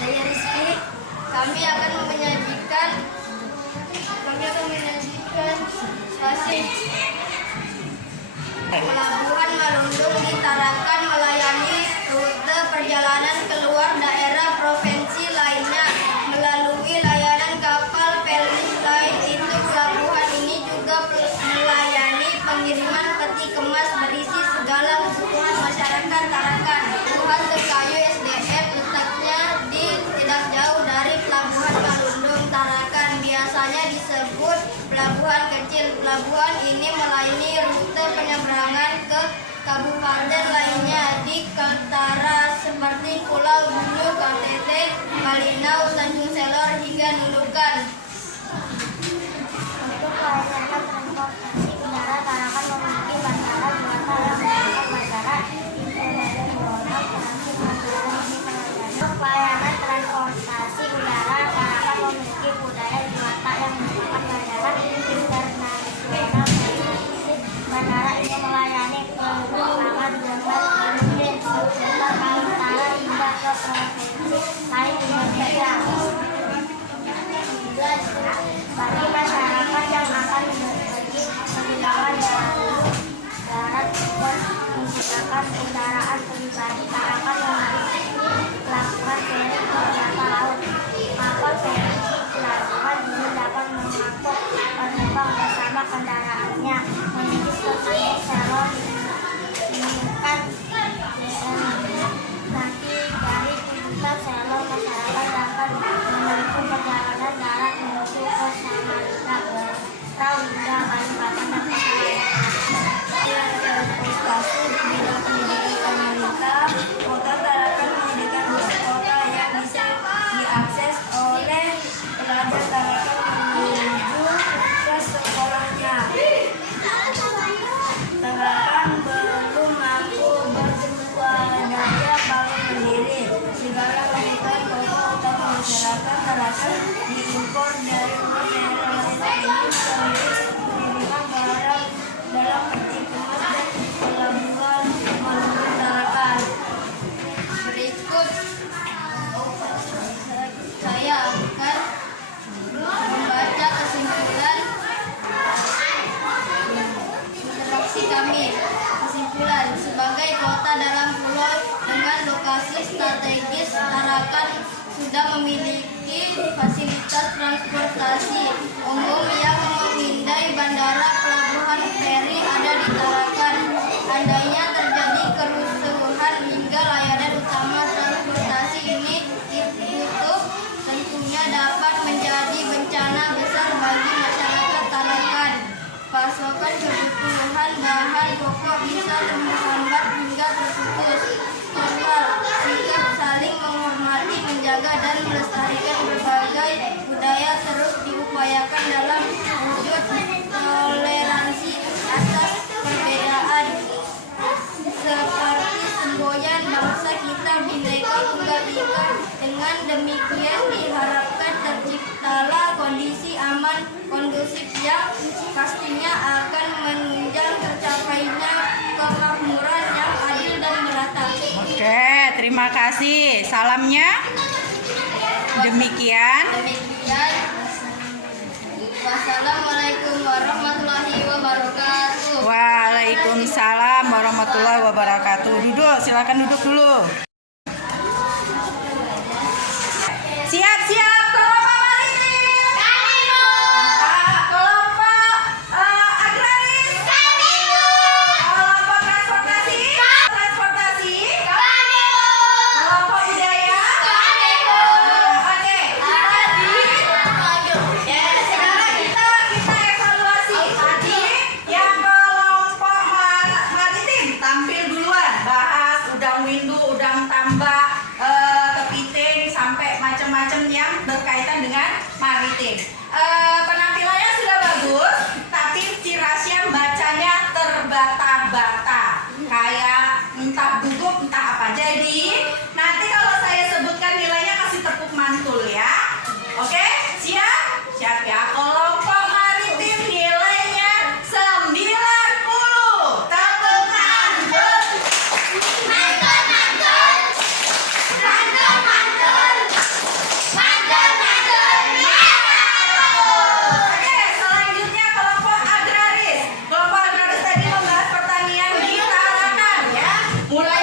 Saya Rizky. Kami akan menyajikan hasil. Pelabuhan Malundung di Tarakan melayani rute perjalanan keluar daerah provinsi lainnya melalui layanan kapal Pelni Line. Itu pelabuhan ini juga melayani pengiriman peti kemas berisi segala kebutuhan masyarakat Tarakan. Pelabuhan Tekayu SDM letaknya tidak jauh dari Pelabuhan Malundung Tarakan. Biasanya disebut pelabuhan kecil. Pelabuhan ini melayani rute kabupaten lainnya di Kaltara seperti Pulau Bulu, KTT, Malinau, Tanjung Selor hingga Nunukan. Untuk pelayanan transportasi udara, Tarakan memiliki bandara buatan yang mengangkut bandara internasional Untuk pelayanan transportasi udara, Tarakan memiliki budaya Juwata yang merupakan bandara internasional. Bandara ini melayani selama 12 unit sekitar Kaltara hingga ke provinsi lain di Indonesia. Bagi masyarakat yang akan pergi perjalanan darat menggunakan kendaraan pribadi, Tarakan memiliki pelabuhan feri ke jasa laut. Kapal feri pelabuhan ini dapat mengangkut penumpang bersama kendaraannya menuju ke Tanjung Selor meningkat nanti dari Tanjung Selor masyarakat dapat menempuh perjalanan darat menuju ke Samarinda, Berau hingga Kalibata dan Prestasi di bidang pendidikan wanita, Kota Tarakan menyediakan bus sekolah yang bisa diakses oleh pelajar Tarakan menuju ke sekolahnya. Tarakan belum mampu berswadaya bangun mandiri. Segala kebutuhan pokok utama masyarakat Tarakan diimpor dari luar daerah ini sambil mengirimkan barang dalam peti kemas dan pelabuhan menuju Tarakan. Berikut saya akan membaca kesimpulan interaksi kami. Kesimpulan, sebagai kota dalam pulau dengan lokasi strategis, Tarakan sudah memiliki fasilitas transportasi umum yang memindai bandara, pelabuhan feri ada di Tarakan. Andainya terjadi kerusuhan hingga layanan utama transportasi ini ditutup, tentunya dapat menjadi bencana besar bagi masyarakat Tarakan. Pasokan kebutuhan bahan pokok bisa terhambat hingga terputus. Total sikap saling menghormati, menjaga dan melestarikan berbagai budaya terus diupayakan dalam wujud toleransi atas perbedaan. Seperti semboyan bangsa kita Bhinneka Tunggal Ika. Dengan demikian diharapkan terciptalah kondisi aman kondusif yang pastinya akan menunjang tercapainya kemakmuran yang adil dan merata. Oke, terima kasih. Salamnya demikian. Wassalamualaikum warahmatullahi wabarakatuh. Waalaikumsalam warahmatullahi wabarakatuh. Duduk, silakan duduk dulu. Siap-siap kelompok maritim. Kami Bu. Kelompok agraris. Kami Bu. Kelompok transportasi. Transportasi. Kami Bu. Kelompok budaya. Kami Bu. Oke, tadi ya sekarang kita evaluasi. Tadi yang kelompok maritim tampil duluan, bahas udang windu, udang tambak, kepiting sampai macam-macam yang berkaitan dengan maritim. Penampilannya sudah bagus, tapi si Rasya bacanya terbata-bata, kayak entah gugup entah apa. Jadi nanti kalau saya sebutkan nilainya kasih tepuk mantul ya. Oke, siap? Siap ya. Kelompok maritim nilainya 90. Tepuk mantul. Oke, selanjutnya kelompok agraris. Kelompok agraris tadi membahas pertanian di Tarakan ya. Mulai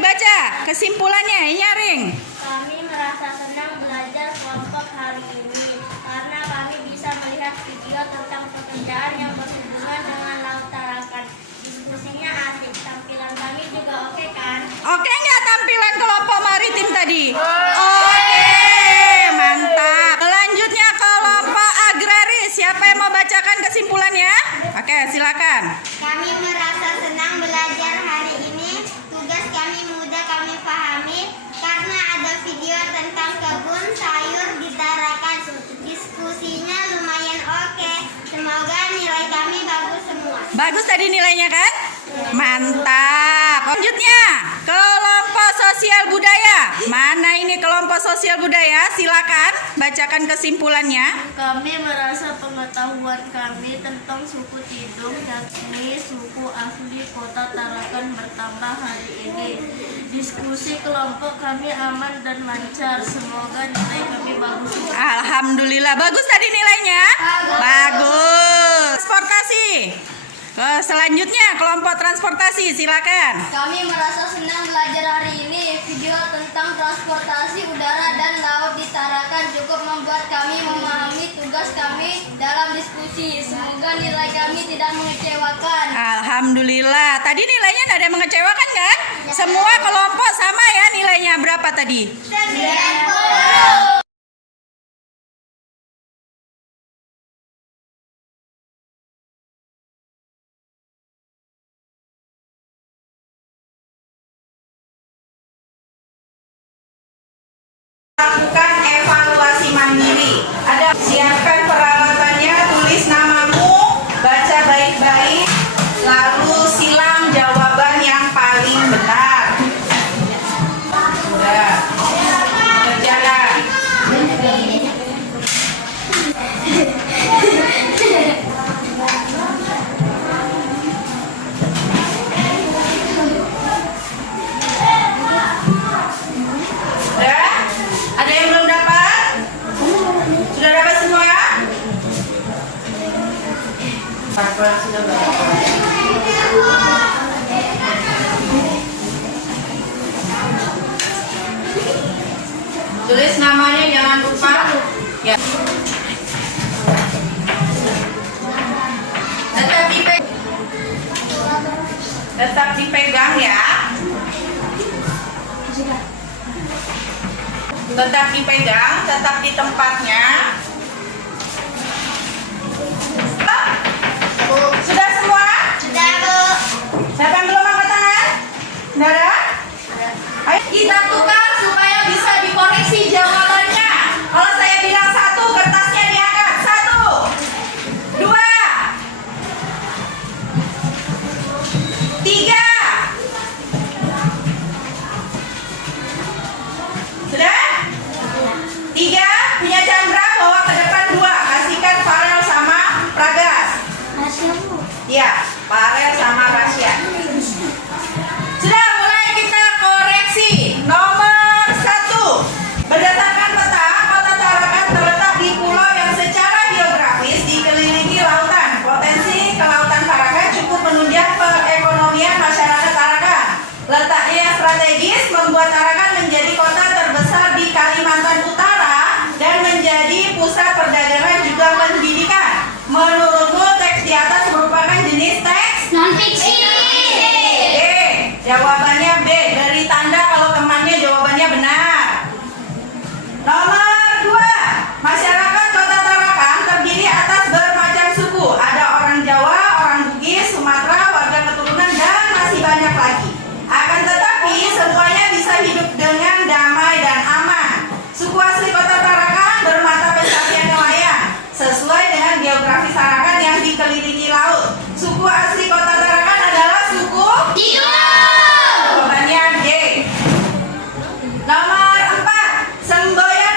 dibaca kesimpulannya, nyaring. Kami merasa senang belajar kelompok hari ini karena kami bisa melihat video tentang pekerjaan yang berhubungan dengan Laut Tarakan. Diskusinya asik, tampilan kami juga oke kan? Oke nggak tampilan kelompok maritim tadi? Oke, mantap. Selanjutnya kelompok agraris. Siapa yang mau bacakan kesimpulannya? Oke, silakan. Kami merasa senang belajar hari ini. Tugas kami mudah kami pahami karena ada video tentang kebun sayur di Tarakan. Diskusinya lumayan oke. Semoga nilai kami bagus semua. Bagus tadi nilainya kan? Mantap. Selanjutnya kelompok sosial budaya. Mana ini kelompok sosial budaya? Silakan bacakan kesimpulannya. Kami merasa pengetahuan kami tentang suku Tidung, yakni suku asli kota Tarakan bertambah hari ini. Diskusi kelompok kami aman dan lancar. Semoga nilai kami bagus. Alhamdulillah. Bagus tadi nilainya? Bagus. Transportasi. Selanjutnya kelompok transportasi. Silakan. Kami merasa senang belajar hari ini. Video tentang transportasi udara dan laut di Tarakan cukup membuat kami memahami tugas kami dalam diskusi. Semoga nilai kami tidak mengecewakan. Alhamdulillah. Tadi nilainya tidak ada yang mengecewakan kan? Semua kelompok sama ya nilainya. Berapa tadi? 90. Lakukan evaluasi mandiri. Ada siapkan peralatannya, tulis namamu, baca baik-baik, lalu silang jawaban yang paling benar. Sudah. Kerjakan. Sudah? Ada yang belum dapat? Sudah dapat semua? Sudah dapat. Tulis namanya jangan lupa. Ya. Tetap dipegang ya. Tetap dipegang, tetap di tempatnya. Sudah semua? Sudah, Bu. Siapa yang belum angkat tangan? Nggak ada? Ayo kita tukar supaya bisa dikoreksi jawabannya. Kalau saya bilang 1, kertasnya diangkat. 1, 2, 3. Sudah? 3, punya Chandra bawa ke depan 2. Kasihkan Farel sama Pragas. Iya, Farel sama Rasya. Sudah mulai kita koreksi. Nomor 1. Berdasarkan peta, kota Tarakan terletak di pulau yang secara geografis dikelilingi lautan. Potensi kelautan Tarakan cukup menunjang perekonomian masyarakat Tarakan. Letaknya yang strategis membuat Tarakan menjadi kota terbesar di Kalimantan Utara dan menjadi pusat perdagangan juga pendidikan. Menurutmu teks di atas merupakan jenis teks Non-fiksi. B. Jawabannya B. Beri tanda kalau temannya jawabannya benar. Nomor 2. Masyarakat kota Tarakan terdiri atas bermacam suku. Ada orang Jawa, orang Bugis, Sumatera, warga keturunan, dan masih banyak lagi. Akan tetapi semuanya bisa hidup dengan damai dan aman. Suku asli kota Tarakan bermata pencaharian nelayan sesuai dengan geografis Tarakan yang dikelilingi laut. Suku asli kota Tarakan adalah suku Tidung. Jawabannya D. Nomor 4. Semboyan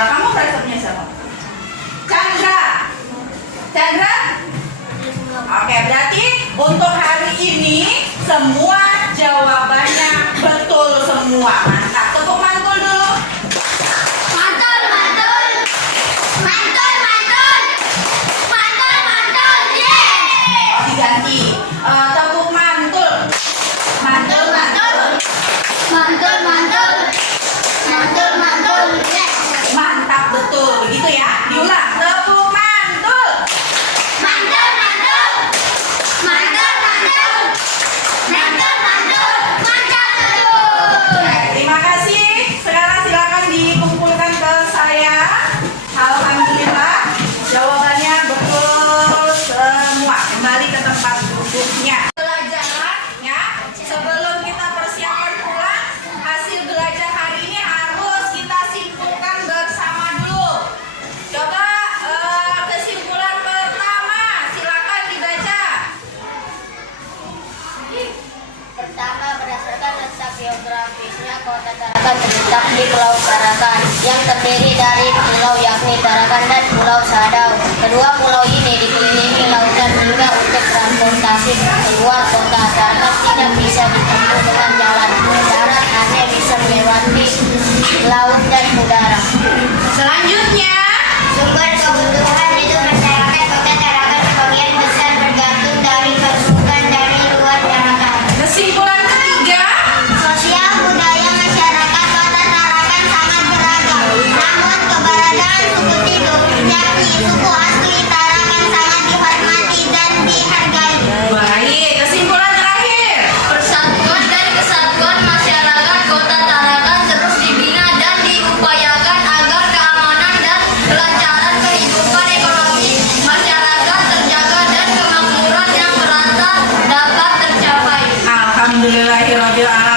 Nah, kamu presernya siapa? Chandra. Chandra? Oke, berarti untuk hari ini semua jawabannya betul semua. Mantap. Tepuk mantul dulu. Mantul, mantul. Mantul, mantul. Mantul, mantul. Yeay. Oh, diganti. Tepuk mantul. Mantul, mantul. Mantul, mantul. Mantul, mantul. Mantap betul. Begitu ya. Diulang. Tepuk mantul. Mantul, mantul. Mantul, mantul. Mantul, mantul. Mantul. Terima kasih. Sekarang silakan dikumpulkan ke saya. Alhamdulillah jawabannya betul semua. Kembali ke tempat duduknya. Pelajaran ya. Sebelum kita persiapan pulang, hasil belajar hari ini harus kita simpulkan bersama dulu. Coba kesimpulan pertama, silakan dibaca. Pertama, berdasarkan letak geografisnya, Kota Tarakan terletak di Pulau Tarakan yang terdiri dari pulau yakni Tarakan dan Pulau Sadau. Kedua pulau ini dikelilingi lautan hingga untuk transportasi keluar kota Tarakan tidak bisa ditempuh dengan jalan darat, hanya bisa melewati laut dan udara. Selanjutnya, Sumber kebutuhan hidup masyarakat Kota Tarakan sebagian besar bergantung dari pasukan dari luar Tarakan. kesimpulan ketiga, Sosial budaya masyarakat Kota Tarakan sangat beragam. Namun keberadaan suku Tidung, yakni suku asli Tarakan, sangat dihormati dan dihargai. baik. Kesimpulan terakhir, Persatuan dan kesatuan masyarakat Kota Tarakan terus dibina dan diupayakan agar keamanan dan kelancaran kehidupan ekonomi masyarakat terjaga dan kemakmuran yang merata dapat tercapai. alhamdulillahirobbilalamin.